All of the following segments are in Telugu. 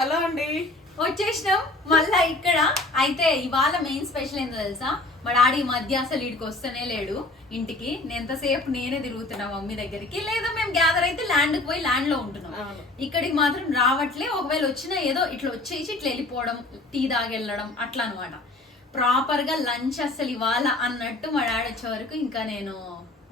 హలో అండి, వచ్చేసినాం మళ్ళా ఇక్కడ. అయితే ఇవాళ మెయిన్ స్పెషల్ ఏందో తెలుసా, మా డాడీ ఈ మధ్య అసలు ఇడికి వస్తేనే లేడు ఇంటికి. ఎంతసేపు నేనే తిరుగుతున్నా మమ్మీ దగ్గరికి, లేదా మేము గ్యాదర్ అయితే ల్యాండ్కి పోయి ల్యాండ్ లో ఉంటున్నాం. ఇక్కడికి మాత్రం రావట్లే. ఒకవేళ వచ్చినా ఏదో ఇట్లా వచ్చేసి ఇట్లా వెళ్ళిపోవడం, టీ తాగెళ్ళడం అట్లా అనమాట. ప్రాపర్ గా లంచ్ అసలు ఇవాళ అన్నట్టు మా డాడీ వచ్చే వరకు ఇంకా నేను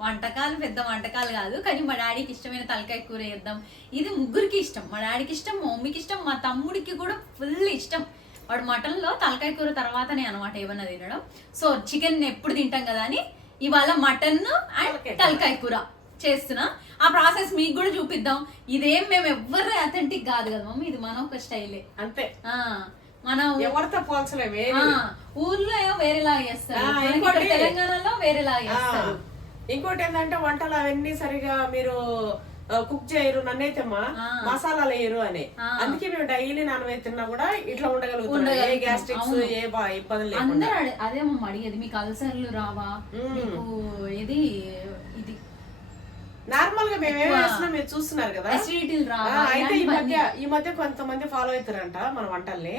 వంటకాలు పెద్ద వంటకాలు కాదు, కానీ మా డాడీకి ఇష్టమైన తలకాయ కూర చేద్దాం. ఇది ముగ్గురికి ఇష్టం, మా డాడీకి ఇష్టం, మా మమ్మీకి ఇష్టం, మా తమ్ముడికి కూడా ఫుల్ ఇష్టం. వాడు మటన్ లో తలకాయ కూర తర్వాతనే అనమాట ఏమన్నా తినడం. సో చికెన్ ఎప్పుడు తింటాం కదా అని ఇవాళ మటన్ అండ్ తలకాయ కూర చేస్తున్నా. ఆ ప్రాసెస్ మీకు కూడా చూపిద్దాం. ఇదేం మేము ఎవ్వరు అథెంటిక్ కాదు కదా మమ్మీ, ఇది మన ఒక స్టైలే అంతే. మనం ఎవరితో పోల్చలేమే, ఊర్లో వేరేలాగా చేస్తారు, తెలంగాణలో వేరేలాగా చేస్తారు. ఇంకోటి ఏంటంటే వంటలు అవన్నీ సరిగా మీరు కుక్ చేయరు, నన్నైతేమ్మా మసాలాలు వేయరు అని. అందుకే మేము డైలీ నాన్ వెజ్ తిన్నా కూడా ఇట్లా ఉండగలుగుతున్నాం, ఏ గ్యాస్ట్రిక్స్ ఏ ఇబ్బంది లేదు. అదే మమ్మ అడిగేది, మీకు అల్సర్లు రావా, ఇది ఇది నార్మల్ గా మేము వేస్తున్నాం, మీరు చూస్తున్నారు కదా. అయితే ఈ మధ్య కొంతమంది ఫాలో అవుతారంట మన వంటల్ని.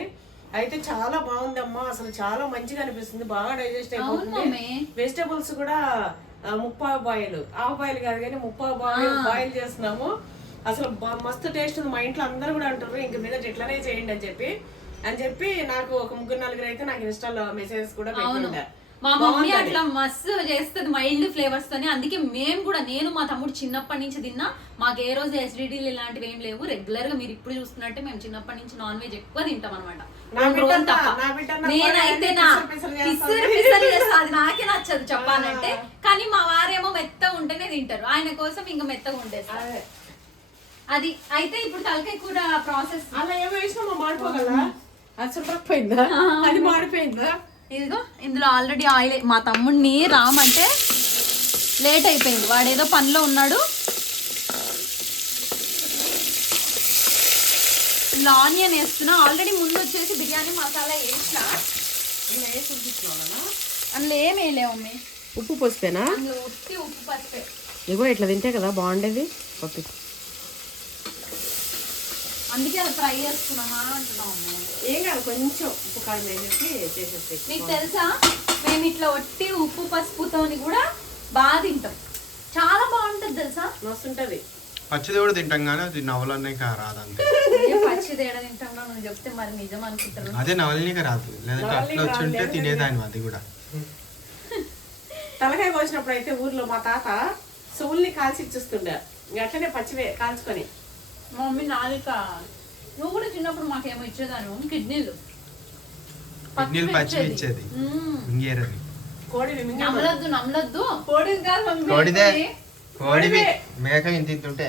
అయితే చాలా బాగుందమ్మా, అసలు చాలా మంచిగా అనిపిస్తుంది, బాగా డైజెస్ట్ అయిపోతుంది. వెజిటేబుల్స్ కూడా 30 బాయిల్, ఆవు బాయిల్ కాదు కానీ 30 బాయిల్ చేస్తున్నాము. అసలు మస్తు టేస్ట్ ఉంది. మా ఇంట్లో అందరూ కూడా అంటారు ఇంక మీద ఇట్లానే చేయండి అని చెప్పి నాకు ఒక 3-4 అయితే నాకు ఇన్స్టాలో మెసేజెస్ కూడా పెట్టిందా. మా మమ్మీ అట్లా మస్తు చేస్తుంది మైల్డ్ ఫ్లేవర్స్ తోని. అందుకే మేము కూడా, నేను మా తమ్ముడు చిన్నప్పటి నుంచి తిన్నా, మాకు ఏ రోజు ఎసిడిటీలు ఇలాంటివి ఏం లేవు. రెగ్యులర్ గా మీరు ఇప్పుడు చూస్తున్నట్టే మేము చిన్నప్పటి నుంచి నాన్ వెజ్ ఎక్కువ తింటాం అనమాట. నేనైతే అది నాకే నచ్చదు చెప్పాలంటే, కానీ మా వారేమో మెత్తగా ఉంటేనే తింటారు, ఆయన కోసం ఇంకా మెత్తగా ఉండేది అది. అయితే ఇప్పుడు తలకాయ కూర ప్రాసెస్ అలా ఏమో వేసినా మాడిపోగలరా, అది చుట్టకపోయిందా, అది మాడిపోయిందా. ఇదిగో ఇందులో ఆల్రెడీ ఆయిల్. మా తమ్ముడిని రామంటే లేట్ అయిపోయింది, వాడు ఏదో పనిలో ఉన్నాడు. ఇలా ఆనియన్ వేస్తున్నా. ఆల్రెడీ ముందు వచ్చేసి బిర్యానీ మసాలా వేసిన, అందులో ఏం వేయలేవు మమ్మీ, ఉప్పు పసుపేనా, అందులో ఉప్పు పసుపే. ఇగో ఇట్లా తింటే కదా బాగుండేది పప్పు, అందుకే అది ఫ్రై చేసుకున్నామా అంటున్నాం. ఏం కాదు, కొంచెం ఉప్పు కారం వేసేసి చేసేసి. మీకు తెలుసా మేము ఇట్లా ఒట్టి ఉప్పు పసుపుతోని కూడా బాగా తింటాం, చాలా బాగుంటది తెలుసా, మస్తుంటది. పచ్చిది కూడా తింటాం కానీ అది నవలనే రాదంతే. పచ్చిది ఏడ తింటాం నువ్వు చెప్తే మరి నిజం అనుకుంటారు. అదే నవలనిక రాదు, లేదంటే అట్లా వచ్చి ఉంటే తినేదాన్ని. అది కూడా తలకాయ కోసినప్పుడు అయితే ఊర్లో మా తాత సోల్ని కాల్చి ఇచ్చిస్తుండే, అట్లనే పచ్చివే కాల్చుకొని. మా మమ్మీ నాలుక, నువ్వు కూడా చిన్నప్పుడు మాకేమో ఇచ్చేదాను, కిడ్నీలు పచ్చి ఇచ్చేది. నమ్మలద్దు కోడిది కాదు, కోడివి మేక ఇంత ఉంటే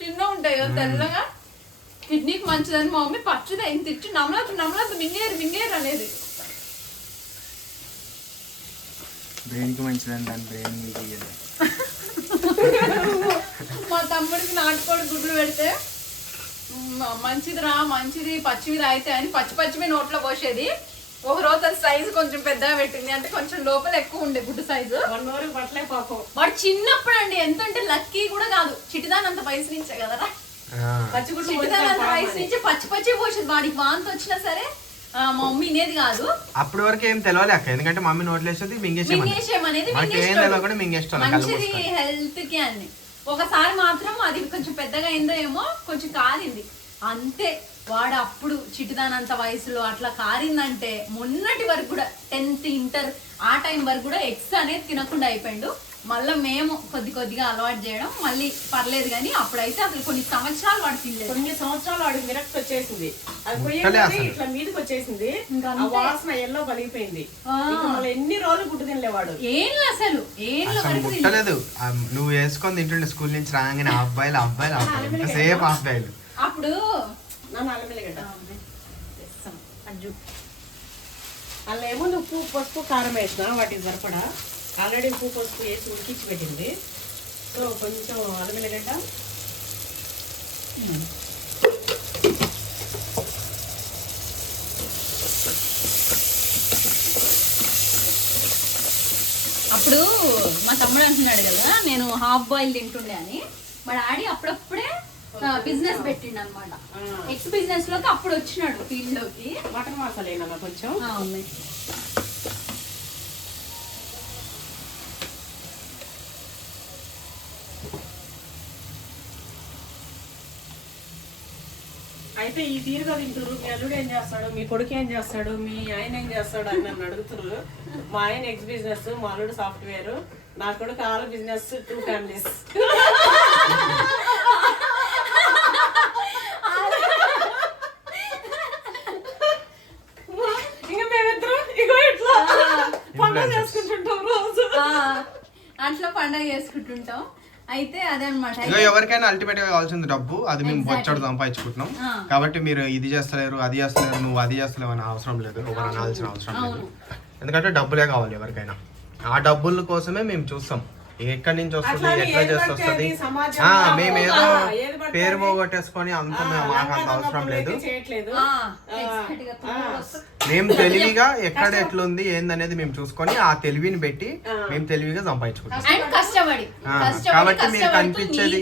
చిన్న ఉంటాయి కదా తెల్లగా, కిడ్నీకి మంచిదని మా మమ్మీ పచ్చిది ఇంత ఇచ్చి నమ్మలద్దు మింగేరు అనేది. బ్రెయిన్ కి మంచిదని దాని బ్రెయిన్ మా తమ్ముడికి నాటుకోడి గుడ్లు పెడితే మంచిది పచ్చివి అయితే అని పచ్చివి నోట్లో పోసేది. ఒక రోజు అది సైజు కొంచెం పెద్దగా పెట్టింది, అంటే కొంచెం లోపల ఎక్కువ ఉండే గుడ్డు సైజు. వాడు చిన్నప్పుడు అండి ఎంత అంటే లక్కీ కూడా కాదు, చిటిదానంత వయసు నుంచే కదరా, చిటిదానంత వయసు నుంచి పచ్చి పోసేది. వాడికి వాంతి వచ్చినా సరే మా మమ్మీ ఇనేది కాదు. అప్పటి వరకు ఏం తెలియాలి అక్క, ఎందుకంటే మమ్మీ నోట్లో వేసేది మింగేసేమనేది, మంచిది హెల్త్ కి అని. ఒకసారి మాత్రం అది కొంచెం పెద్దగా అయిందో ఏమో, కొంచెం కాలింది అంతే. వాడు అప్పుడు చిటిదానంత వయసులో అట్లా కారిందంటే మొన్నటి వరకు కూడా 10th ఇంటర్ ఆ టైం వరకు కూడా ఎగ్స్ అనేది తినకుండా అయిపోయిండు. మళ్ళీ మేము కొద్దిగా అలవాటు చేయడం మళ్ళీ పర్లేదు, కానీ అప్పుడైతే అసలు కొన్ని సంవత్సరాలు వాడు తినలేదు. కొన్ని సంవత్సరాలు వాడికి విరక్తి వచ్చేసింది, అది పోయి ఇట్లా మీదకి వచ్చేసింది, వాసన ఎల్లో పలిగిపోయింది. మళ్ళీ ఎన్ని రోజులు గుడ్డు తినలేవాడు, ఏం అసలు ముట్టలేదు. నువ్వు వేసుకొని తింటుండే స్కూల్ నుంచి రాగానే అబ్బాయిలు సేఫ్ అబ్బాయిలు. అప్పుడు అలా ఏముంది, ఉప్పు పసుపు కారం వేసిన వాటికి సరిపడా. ఆల్రెడీ ఉప్పు పసుపు వేసి ఉడికించి పెట్టింది. సో కొంచెం అల్లం వెల్లిగడ్డ, అప్పుడు మా తమ్ముడు అంటున్నాడు కదా నేను హాఫ్ బాయిల్ తింటుండే అని. మా డాడీ అప్పుడప్పుడే బిజినెస్ పెట్టిండు అనమాట. ఎక్స్ బిజినెస్ లోకి అప్పుడు వచ్చినాడు ఫీల్డ్ లోకి. మటన్ మసాలా ఏనా కొంచెం ఉన్నాయి. అయితే ఈ తీరుగా తింటారు. మీ అల్లుడు ఏం చేస్తాడు, మీ కొడుకు ఏం చేస్తాడు, మీ ఆయన ఏం చేస్తాడు అని నన్ను అడుగుతున్నారు. మా ఆయన ఎక్స్ బిజినెస్, మా అల్లుడు సాఫ్ట్వేర్, నా కొడుకు ఆల్ బిజినెస్, 2 ఫ్యామిలీస్. ఇంకా మేమిద్దరం ఇగో ఇట్లా పండుగ చేసుకుంటుంటాం రోజు. అట్లా పండగ చేసుకుంటుంటాం. అయితే అదే అనమాట. ఎవరికైనా అల్టిమేట్ గా కావాల్సింది డబ్బు, అది మేము బొచ్చడు సంపాదించుకుంటున్నాం. కాబట్టి మీరు ఇది చేస్తలేరు, అది చేస్తలేరు, నువ్వు అది చేస్తలేవు అని అవసరం లేదు, ఎవరు అనాల్సిన అవసరం లేదు. ఎందుకంటే డబ్బులే కావాలి ఎవరికైనా. ఆ డబ్బుల కోసమే మేము చూస్తాం ఎక్కడి నుంచి వస్తుంది, ఎట్లా చేసి వస్తుంది. మేమేదో పేరు పోగొట్టేసుకొని అంత మాకు అంత అవసరం లేదు. మేము తెలివిగా ఎక్కడ ఎట్లుంది ఏందనేది మేము చూసుకొని ఆ తెలివిని పెట్టి మేము తెలివిగా సంపాదించుకుంటాం. కాబట్టి మీరు కనిపించేది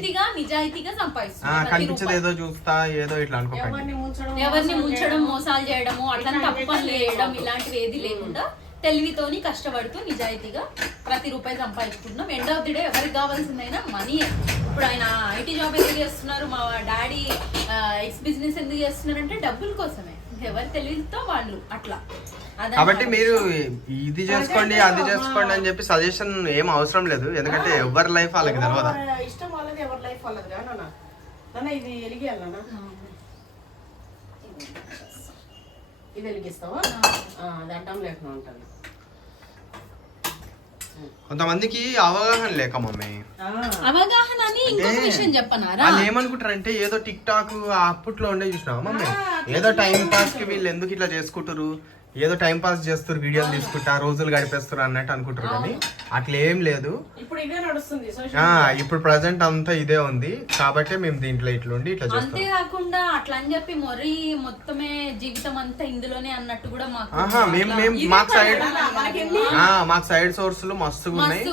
ఏదో చూస్తా ఏదో ఇట్లా అనుకోకండి. ఎవరిని ముంచడం, మోసాలు చేయడము, అట్లా తప్పులు చేయడం ఇలాంటివి ఏది లేకుండా తెలివితోని కష్టపడుతూ నిజాయితీగా ప్రతి రూపాయి సంపాదించుకుంటున్నాం. ఎండ్ ఆఫ్ ది డే ఎవరికి కావాల్సిందైనా మనీ. ఇప్పుడు ఆయన ఐటీ జాబ్ ఎందుకు చేస్తున్నారు, మా డాడీ ఎక్స్ బిజినెస్ ఎందుకు చేస్తున్నారు అంటే డబ్బుల కోసమే. ఎవరి తెలివితో వాళ్ళు అట్లా. కాబట్టి మీరు ఇది చేసుకోండి అది చేసుకోండి అని చెప్పి సజెషన్ ఏం అవసరం లేదు. ఎందుకంటే ఎవరి లైఫ్ వాళ్ళకి తెలియదా, ఇష్టం వాళ్ళది, ఎవరి లైఫ్ వాళ్ళది. నాన్న ఇది వెలిగియాలన్నా, ఇది వెలిగిస్తావా? అది అడ్డం లేకుండా ఉంటుంది. కొంతమందికి అవగాహన లేక మమ్మీ, అవగాహన అని ఇంకొక విషయం చెప్పనారా, వాళ్ళు ఏమనుకుంటారంటే ఏదో టిక్ టాక్ అప్పట్లో ఉండే చూసినావా మమ్మీ, ఏదో టైం పాస్ కి వీళ్ళు ఎందుకు ఇట్లా చేసుకుంటారు, ఏదో టైం పాస్ చేస్తారు, వీడియోలు తీసుకుంటా రోజులు గడిపేస్తారు అన్నట్టు అనుకుంటారు. కానీ అట్లా ఏం లేదు. ఇప్పుడు ప్రజెంట్ అంతా ఇదే ఉంది కాబట్టి మేము దీంట్లో ఇట్లుండి ఇట్లా చేస్తాం. అంతేకాకుండా అట్లా అని చెప్పి మరి మొత్తమే జీవితం అంతా ఇందులోనే అన్నట్టు కూడా మాకు సైడ్ సోర్సులు మస్తుగా ఉన్నాయి.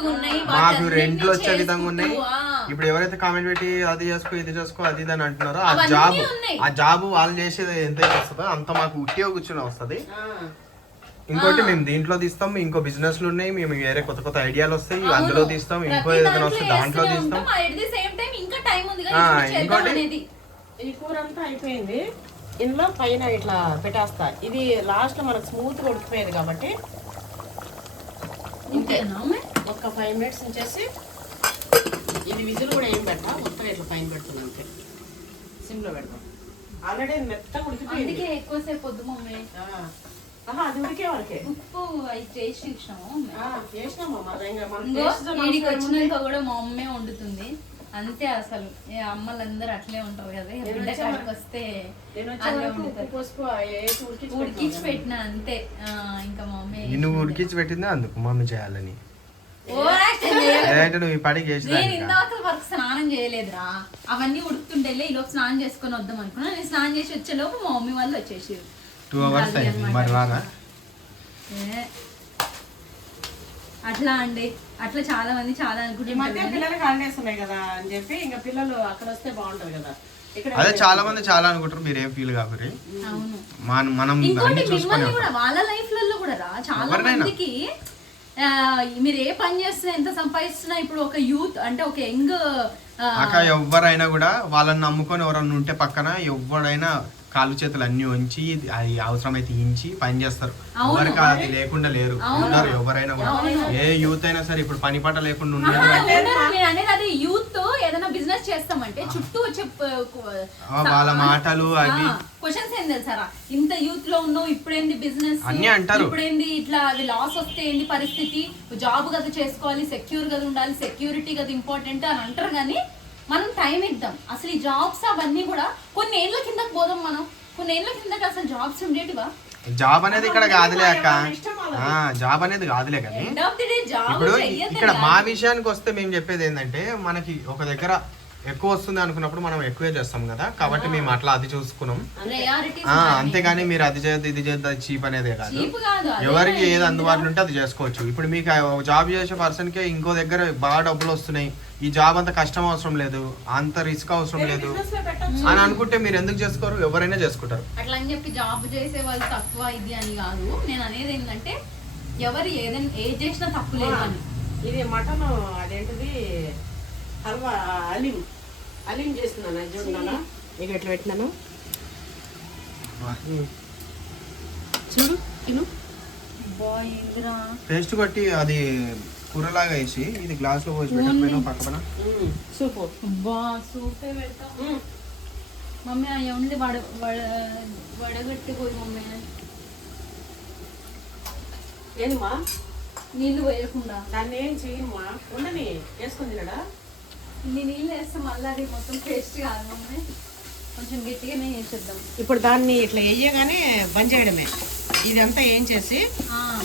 మాకు రెంట్లు వచ్చే విధంగా ఉన్నాయి. ఇప్పుడు ఎవరైతే కామెంట్ పెట్టి అది చేసుకో ఇది చేసుకో అది ఇది అని అంటున్నారో ఆ జాబ్ వాళ్ళు చేసేది ఎంత వస్తుందో అంత మాకు ఉట్టిగా కూర్చొని వస్తుంది. ఇంకోటి మేము దీంట్లో తీస్తాం, ఇంకో బిజినెస్లు ఉన్నాయి, మేము వేరే కొత్త కొత్త ఐడియాలు వస్తాయి అందులో తీస్తాం, ఇంకో ఏదైనా వస్తే దాంట్లో తీస్తాం. ఇంకోటి ఈ కూర అంతా అయిపోయింది, ఇందులో పైన ఇట్లా పెట్టేస్తా. ఇది లాస్ట్ లో మనకు స్మూత్ గా ఉడికిపోయేది కాబట్టి ఒక 5 minutes ఉంచేసి ఇది విజిల్ కూడా ఏం పెట్టా, మొత్తం ఇట్లా పైన పెడుతున్నాం అంతే, సిమ్ లో పెడతాం. ఆల్రెడీ మెత్తగా ఉడికిపోయింది, ఎక్కువసేపు వద్దు మమ్మీ. అది ఉడికే వరకే ఉప్పు చేసినాము. వచ్చినాక కూడా మా అమ్మే వండుతుంది అంతే. అసలు అమ్మలందరూ అట్లే ఉంటారు కదా, బిడ్డ కాడికి వస్తే ఉడికించి పెట్టిన అంతే. ఇంకా మా అమ్మే నువ్వు ఉడికించి పెట్టిందా అందుకు మమ్మీ చేయాలని. నేను ఇందాక వరకు స్నానం చేయలేదురా, అవన్నీ ఉడుకుతుంటే ఈలోపు స్నానం చేసుకొని వద్దాం అనుకున్నా. నేను స్నానం చేసి వచ్చేలోపు మా మమ్మీ వాళ్ళు వచ్చేసి 2 hours మరి రాగా. అట్లా అండి, అట్లా చాలా మంది చాలా అనుకుంటున్నారు పిల్లలకి హాలిడేస్ ఉన్నాయి కదా అని చెప్పి, ఇంకా పిల్లలు అక్కడ వస్తే బాగుంటది కదా. అదే చాలా మంది చాలా అనుకుంటారు, మీరు ఏం ఫీల్ కాకరి. మనం కూడా వాళ్ళ లైఫ్ లలో కూడా రా చాలా మందికి మీరు ఏ పని చేస్తున్నా ఎంత సంపాదిస్తున్నా ఇప్పుడు ఒక యూత్ అంటే ఒక యంగ్ ఎవరైనా కూడా వాళ్ళని నమ్ముకొని ఎవరన్నా ఉంటే పక్కన ఎవరైనా కాళ్ళు చేతులు అన్ని ఉంచి అది అవసరమైతే ఇంచి పని చేస్తారు. ఎవరికి అది లేకుండా లేరు, ఉన్నారు ఎవరైనా కూడా. ఏ యూత్ అయినా సరే ఇప్పుడు పని పాట లేకుండా ఉన్నారు. అదే యూత్ ఏదైనా బిజినెస్ చేస్తామంటే చుట్టూ వచ్చే వాళ్ళ మాటలు అవి క్వశ్చన్స్ ఏం తెలుసారా, ఇంత యూత్ లో ఉన్నావు ఇప్పుడేంది బిజినెస్ అన్ని అంటారు, ఇప్పుడేంది ఇట్లా అది లాస్ వస్తే ఏంది పరిస్థితి, జాబ్ కదా చేసుకోవాలి, సెక్యూర్ కదా ఉండాలి, సెక్యూరిటీ కదా ఇంపార్టెంట్ అని అంటారు. కానీ మనం టైం ఇద్దాం. అసలు ఈ జాబ్స్ అవన్నీ కూడా కొన్ని ఏళ్ల కిందకి పోదాం. మనం కొన్ని ఏళ్ల కిందకి అసలు జాబ్స్ ఉండేటివా? జాబ్ అనేది ఇక్కడ కాదులే అక్క, జాబ్ అనేది కాదులే. కానీ ఇప్పుడు ఇక్కడ మా విషయానికి వస్తే మేము చెప్పేది ఏంటంటే, మనకి ఒక దగ్గర ఎక్కువ వస్తుంది అనుకున్నప్పుడు మనం ఎక్కువే చేస్తాం కదా, కాబట్టి మేము అట్లా అది చూసుకున్నాం. ప్రయారిటీస్ అంతేగాని మీరు అది చేయద్దు ఇది చేయద్దు అది చీప్ అనేదే కాదు. చీప్ కాదు, ఎవరికి ఏది అందుబాటులో ఉంటే అది చేసుకోవచ్చు. ఇప్పుడు మీకు జాబ్ చేసే పర్సన్ కి ఇంకో దగ్గర బాగా డబ్బులు వస్తున్నాయి, ఈ జాబ్ అంత కష్టం అవసరం లేదు, అంత రిస్క్ అవసరం లేదు అని అనుకుంటే మీరు ఎందుకు చేసుకోరు? ఎవరైనా చేసుకుంటారు. అట్లా అని చెప్పి జాబ్ చేసే వాళ్ళు తక్కువ ఇది అని కాదు. నేను అనేది ఏంటంటే ఎవరు ఏదైనా ఏది చేసినా తప్పు లేదు అని. ఇది మటన్ అదేంటిది హల్వా అలీం చేస్తున్నాను. చూడన్నా ఇక ఎట్లా పెట్టినాను చూడు తిను. పేస్ట్ కొట్టి అది కూరలాగా వేసి ఇది గ్లాస్ లో పోసి పెట్టకపోయినా పక్కన సూపు సూపే పెడతా మమ్మీ. అవి ఓన్లీ వడగట్టిపోయి మమ్మీ. ఏందమ్మా నీళ్ళు వేయకుండా దాన్ని ఏం చేయమ్మా, ఉండని వేసుకుని తినడా. ఇన్ని నీళ్ళు వేస్తే మళ్ళీ అది మొత్తం పేస్ట్ కాదు మమ్మీ, కొంచెం గట్టిగానే వేసేద్దాం. ఇప్పుడు దాన్ని ఇట్లా వేయగానే బంద్ చేయడమే. ఇదంతా ఏం చేసి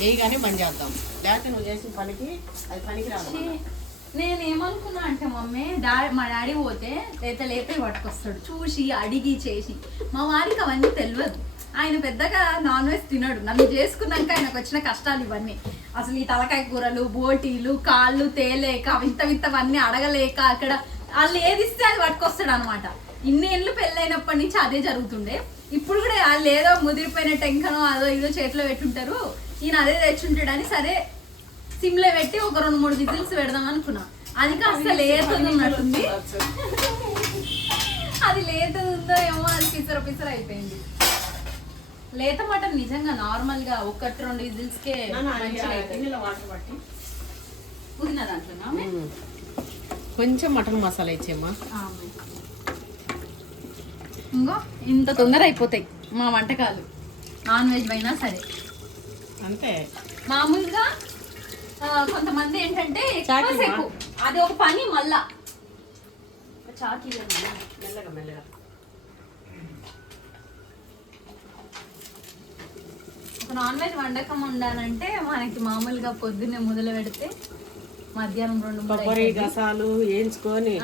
వేయగానే బంద్ చేద్దాం, లేకపోతే నువ్వు చేసిన పనికి అది పనికి రాదు. నేనేమనుకున్నా అంటే మమ్మీ మా డాడీ పోతే లేత పట్టుకొస్తాడు, చూసి అడిగి చేసి. మా వారికి అవన్నీ తెలియదు, ఆయన పెద్దగా నాన్ వెజ్ తినడు. నన్ను చేసుకున్నాక ఆయనకు వచ్చిన కష్టాలు ఇవన్నీ. అసలు ఈ తలకాయ కూరలు, బోటీలు, కాళ్ళు తేలేక వింతవన్నీ అడగలేక అక్కడ వాళ్ళు ఏది ఇస్తే అది పట్టుకొస్తాడు అనమాట. ఇన్నేళ్ళు పెళ్ళైనప్పటి నుంచి అదే జరుగుతుండే. ఇప్పుడు కూడా వాళ్ళు ఏదో ముదిరిపోయిన టెంకనో అదో ఇదో చేతిలో పెట్టుంటారు, ఈయన అదే తెచ్చుంటాడని సరే సిమ్లో పెట్టి ఒక 2-3 విజిల్స్ పెడదాం అనుకున్నా. అది కాస్త లేతది ఉన్నట్టుంది. అది లేతది ఉందో ఏమో, అది పిసర అయిపోయింది. లేత మటన్ నిజంగా నార్మల్ గా 1-2 విజిల్స్ కే పుదీనా దాంట్లో కొంచెం మటన్ మసాలా ఇచ్చేమ్మా. ఇంకో ఇంత తొందర అయిపోతాయి మా వంటకాలు, నాన్ వెజ్ అయినా సరే అంతే. మామూలుగా కొంతమంది ఏంటంటే ఎక్కువసేపు అది ఒక పని. మళ్ళా చాకి మెల్లగా మెల్లగా నాన్ వెజ్ వండకం ఉండాలంటే మనకి మామూలుగా పొద్దున్నే మొదలు పెడితే మధ్యాహ్నం 2 కొబ్బరి గసాలు వేయించుకొని,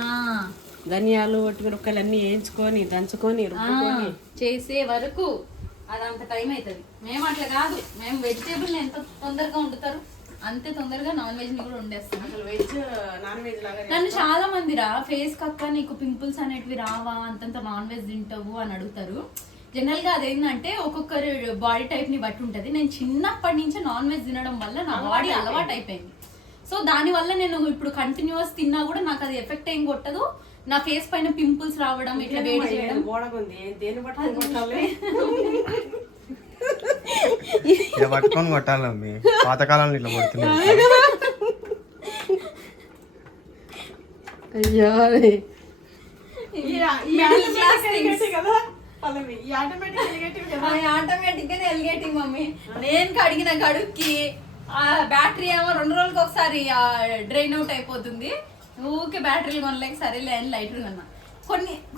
ధనియాలు ఒట్టిమిరపకాయలు అన్ని వేయించుకొని దంచుకొని రుబ్బుకొని చేసే వరకు అదంత టైం అవుతుంది. మేము అట్లా కాదు, మేము వెజిటేబుల్ ఎంత తొందరగా వండుతారు అంతే తొందరగా నాన్ వెజ్ ని కూడా వండేస్తాం. అసలు వెజ్ నాన్ వెజ్ లాగా నన్ను చాలా మంది ఫేస్ కక్క నీకు పింపుల్స్ అనేటివి రావా, అంతంత నాన్ వెజ్ తింటావు అని అడుగుతారు. జనరల్ గా అదేంటంటే ఒక్కొక్కరు బాడీ టైప్ ని బట్టి ఉంటది. నేను చిన్నప్పటి నుంచి నాన్ వెజ్ తినడం వల్ల నా బాడీ అలవాటు అయిపోయింది. సో దాని వల్ల నేను ఇప్పుడు కంటిన్యూస్ తిన్నా కూడా నాకు అది ఎఫెక్ట్ ఏం కొట్టదు. నా ఫేస్ పైన పింపుల్స్ రావడం, ఇట్లా వేడి చేయడం పట్టుకొని కొట్టాలి. మీ పాతకాలంలో ఇట్లా కొడుతున్నాయి. ఆటోమేటిక్ గా ఎలిగేటింగ్ మమ్మీ. నేను కడిగిన గడుక్కి బ్యాటరీ ఏమో 2 రోజులకి ఒకసారి డ్రైన్ అవుట్ అయిపోతుంది. ఊకే బ్యాటరీలు కొనలేక సరేలే అని లైటర్ కొన్నా.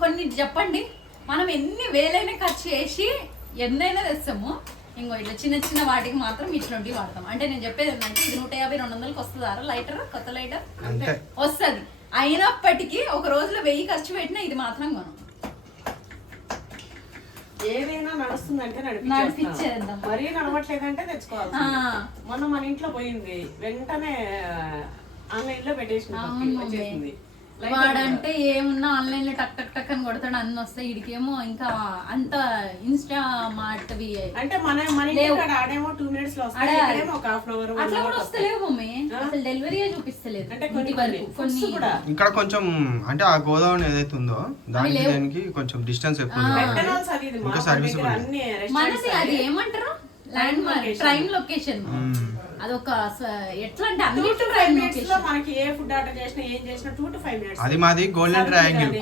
కొన్ని చెప్పండి, మనం ఎన్ని వేలైనా ఖర్చు చేసి ఎన్నైనా తెస్తాము, ఇంకో ఇట్లా చిన్న వాటికి మాత్రం ఇట్లాంటివి వాడతాం. అంటే నేను చెప్పేది ఏంటంటే ఇది 150-200కి వస్తుందా లైటర్, కొత్త లైటర్ వస్తుంది. అయినప్పటికీ ఒక రోజులో 1000 ఖర్చు పెట్టినా ఇది మాత్రం కొనం. ఏదైనా నడుస్తుందంటే నడిపించేద్దాం, మరీ నడవట్లేదంటే తెచ్చుకోవాలి. మన ఇంట్లో పోయింది, వెంటనే ఆన్లైన్ లో పెట్టేసింది. వాడంటే ఏమున్నా ఆన్లైన్ లో టక్ అని కొడతాడు, అన్ని వస్తాయి. ఇడికేమో ఇంకా అంత ఇన్స్టా మార్ట్వి అంటే మన ఆడేమో 2 minutes లో వస్తాయి, ఒక హాఫ్ అవర్ అట్లా కూడా వస్తలేవు మమ్మీ. అసలు డెలివరీ చూపిస్తలేదు. అంటే కొన్ని ఇక్కడ కొంచెం అంటే ఆ గోదావరి ఏదైతే ఉందో దానికి కొంచెం డిస్టెన్స్ ఎక్కువ ఇంకా సర్వీస్ మనది అది ఏమంటారు ల్యాండ్ మార్క్, ప్రైమ్ లొకేషన్. అదొక ఎట్లా అంటే అన్ని మనకి ఏ ఫుడ్ ఆర్డర్ చేసినా ఏం చేసినా 2 to 5 minutes. అది మాది గోల్డెన్ ట్రయాంగిల్.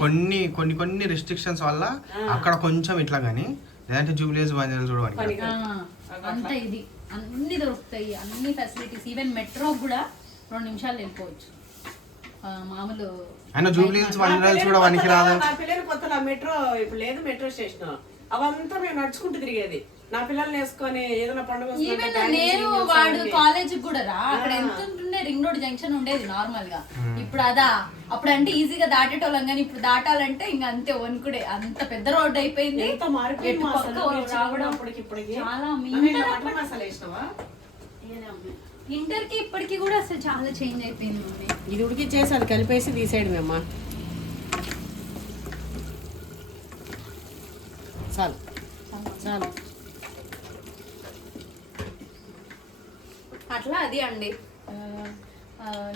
కొన్ని రిస్ట్రిక్షన్స్ వల్ల అక్కడ కొంచెం ఇట్లా గానీ, లేదంటే జూబ్లీస్ బంజారా చూడవాలి అంత ఇది అన్ని దొరుకుతాయి, అన్ని ఫెసిలిటీస్. ఈవెన్ మెట్రో కూడా 2 నిమిషాలు వెళ్ళిపోవచ్చు. మామూలు అయినా జూబ్లీస్ బంజారా కూడా వనికి రాదు. నా పిల్లలు కొత్తలో మెట్రో ఇప్పుడు లేదు, మెట్రో స్టేషన్ అవంతా మేము నడుచుకుంటూ తిరిగేది. నా పిల్లల్ని వేసుకొని ఏదైనా పండుగ వస్తుంటే ఈవెన్ dance నేను singing వాడు అవన్నీ. కాలేజ్ కూడా రా అక్కడ ఎంత ఉంటుండే రింగ్ రోడ్ జంక్షన్ ఉండేది నార్మల్ గా. ఇప్పుడు అదా అప్పుడు అంటే ఈజీగా దాటేటోళ్ళం కానీ ఇప్పుడు దాటాలంటే ఇంకా అంతే వణుకుడే, అంత పెద్ద రోడ్ అయిపోయింది. ఎంత మారిపోయింది ఎటు మా పక్క అసలు మీరు రావడం చిన్నప్పటికి ఇప్పటికి. చాలా అమ్మ, ఇలా మటన్ మసాలా వేసినావా? ఇంటర్ కి ఇప్పటికి కూడా అసలు చాలా చేంజ్ అయిపోయింది మమ్మీ. ఇది ఉడికిచ్చేసి అది కలిపేసి తీసేయడమే అమ్మా. చాలు చాలు. అట్లా అది అండి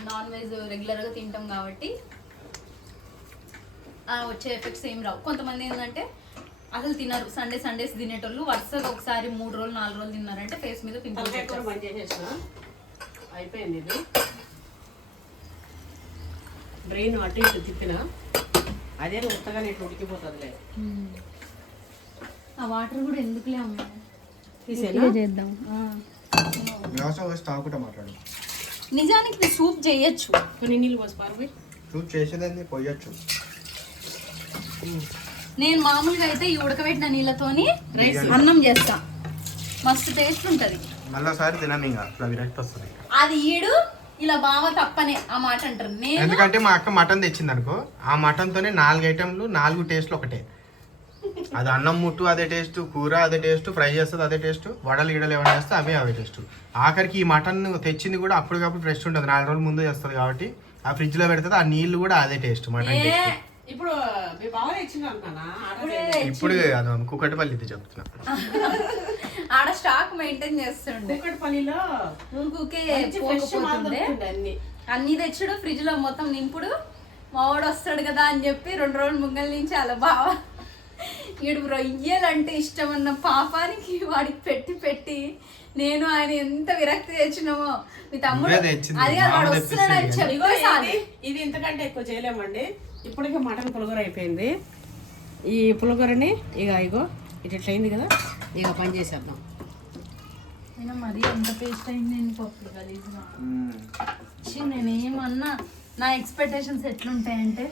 నాన్ వెజ్ రెగ్యులర్ గా తింటాం కాబట్టి వచ్చే ఎఫెక్ట్స్ ఏం రావు. కొంతమంది ఏంటంటే అసలు తినరు, సండేస్ తినేటోళ్ళు వరుసగా ఒకసారి 3 రోజులు 4 రోజులు తిన్నారంటే ఫేస్ మీద పింపుల్స్ అయిపోయింది. ఇది బ్రెయిన్ అటు ఇటు తిప్పిన అదే ఉత్తగా నీకు ఉడికిపోతుంది. ఆ వాటర్ కూడా ఎందుకులే అమ్మా, తీసేనా చేద్దాం. మాట్లాడు. నిజానికి సూప్ చేయొచ్చు. కొన్ని నీళ్ళు పోసి పారిపోయి సూప్ చేసేదాన్ని పోయొచ్చు. నేను మామూలుగా అయితే ఈ ఉడకబెట్టిన నీళ్ళతోని అన్నం చేస్తా, మస్తు టేస్ట్ ఉంటది. మళ్ళీసారి తినను ఇంకా అట్లా విరక్తి వస్తుంది. అది ఈడు ఇలా బావ తప్పనే ఆ మాట అంటారు. నేను ఎందుకంటే మా అక్క మటన్ తెచ్చింది అనుకో, ఆ మటన్ తోనే 4 ఐటెంలు 4 టేస్ట్లు ఒకటే. అది అన్నం ముట్టు అదే టేస్ట్, కూర అదే టేస్ట్, ఫ్రై చేస్తుంది అదే టేస్ట్, వడలు గిడలు ఏమైనా చేస్తే అవే టేస్ట్. ఆఖరికి ఈ మటన్ తెచ్చింది కూడా అప్పటికప్పుడు ఫ్రెష్ ఉంటుంది, 4 రోజుల ముందే చేస్తుంది కాబట్టి ఆ ఫ్రిడ్జ్ లో పెడుతుంది. ఆ నీళ్లు కూడా అదే టేస్ట్, మటన్ టేస్ట్. ఇప్పుడు మీ బావ ఇచ్చింది అంటున్నా ఇప్పుడు అది కుకటిపల్లి ఇది చెప్తున్నా. ఆడ స్టాక్ మెయింటైన్ చేస్తుండే. కుక్కటిపల్లిలో ఊరికే ఫ్రెష్ పోకపోతుండే అన్ని. అన్ని తెచ్చుడు ఫ్రిడ్జ్ లో మొత్తం నింపుడు. మావాడు వస్తాడు కదా అని చెప్పి 2 రోజులు ముంగల నుంచి అలా బావా ఈడు రొయ్యలంటే ఇష్టం అన్న పాపానికి వాడికి పెట్టి నేను ఆయన ఎంత విరక్తి తెచ్చినామో. మీ తమ్ముడు అది వాడు వస్తున్నాడు అని చెప్పేసి ఇది ఇంతకంటే ఎక్కువ చేయలేమండి. ఇప్పటికే మటన్ పులిగూర అయిపోయింది. ఈ పులిగూరని ఇగో ఇట్లా అయింది కదా, ఇక పని చేసేద్దాం. అయినా మరీ ఎంత టేస్ట్ అయింది నేను పప్పు గలీజ్గా. నేనేమన్నా నా ఎక్స్పెక్టేషన్స్ ఎట్లుంటాయంటే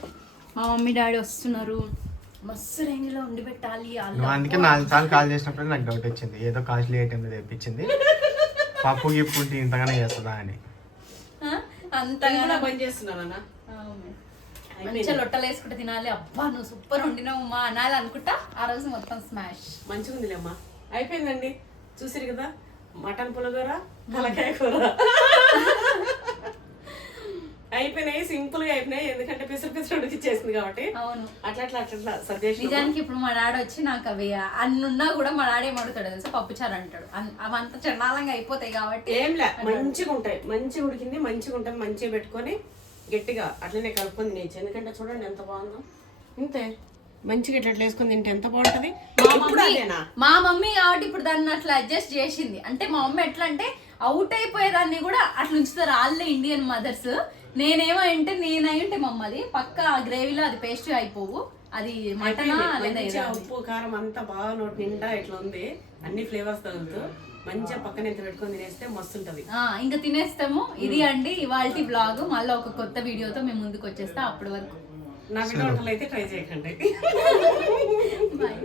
మా మమ్మీ డాడీ వస్తున్నారు, మస్తు రేంజ్లో వండి పెట్టాలి. నువ్వు అందుకే 4 సార్లు కాల్ చేసినప్పుడు నాకు డౌట్ వచ్చింది, ఏదో కాస్ట్లీ ఐటెం తెప్పించింది, పప్పు గిప్పు ఇంతగానే చేస్తుందా అని. అంతగా పని చేస్తున్నానన్నా. మంచిగా లొట్టలు వేసుకుంటే తినాలి. అబ్బా నువ్వు సూపర్ వండినావు మా అనాలి అనుకుంటా. ఆ రోజు మొత్తం స్మాష్. మంచిగా ఉందిలేమ్మా. అయిపోయిందండి, చూసిరు కదా మటన్ పులిగూర తలకాయ కూర అయిపోయినాయి. సింపుల్ గా అయిపోయినాయి, ఎందుకంటే పిసురు ఉడికిచ్చేసింది కాబట్టి. అవును, అట్లా సజెషన్. నిజానికి ఇప్పుడు మా డాడీ వచ్చి నాకు అవి అన్నున్నా కూడా మా డాడీ ఏమడుతాడు తెలుసా, పప్పుచారు అంటాడు. అవంత చండాలంగా అయిపోతాయి కాబట్టి ఏంలే, మంచిగా ఉంటాయి. మంచిగా ఉడికింది, మంచిగా ఉంటుంది. మంచిగా పెట్టుకొని గట్టిగా అట్లనే కలుపుకొని తినేచ్చు. ఎందుకంటే చూడండి ఎంత బాగుందో. ఇంతే మంచిగా ఇట్లా వేసుకొని తింటే ఎంత బాగుంటది. మా మమ్మీ కాబట్టి ఇప్పుడు దాన్ని అట్లా అడ్జస్ట్ చేసింది. అంటే మా మమ్మీ ఎట్లా అంటే అవుట్ అయిపోయేదాన్ని కూడా అట్లా ఉంచుతారు వాళ్ళే ఇండియన్ మదర్స్. నేనేమంటే నేనైంటే మమ్మది పక్క గ్రేవీలో అది పేస్ట్ అయిపోవు. అది మటనా లేదా ఉప్పు కారం అంతా బాగా నోటి నిండా ఇట్లా ఉంది, అన్ని ఫ్లేవర్స్ తగులుతూ మంచిగా పక్కన ఎంత పెట్టుకొని తినేస్తే మస్తు ఉంటది. ఇంకా తినేస్తాము. ఇది అండి ఇవాల్టి బ్లాగ్. మళ్ళీ ఒక కొత్త వీడియోతో మేము ముందుకు వచ్చేస్తాం. అప్పటి వరకు నా వీడియో వంటలు అయితే ట్రై చేయకండి. బాయ్.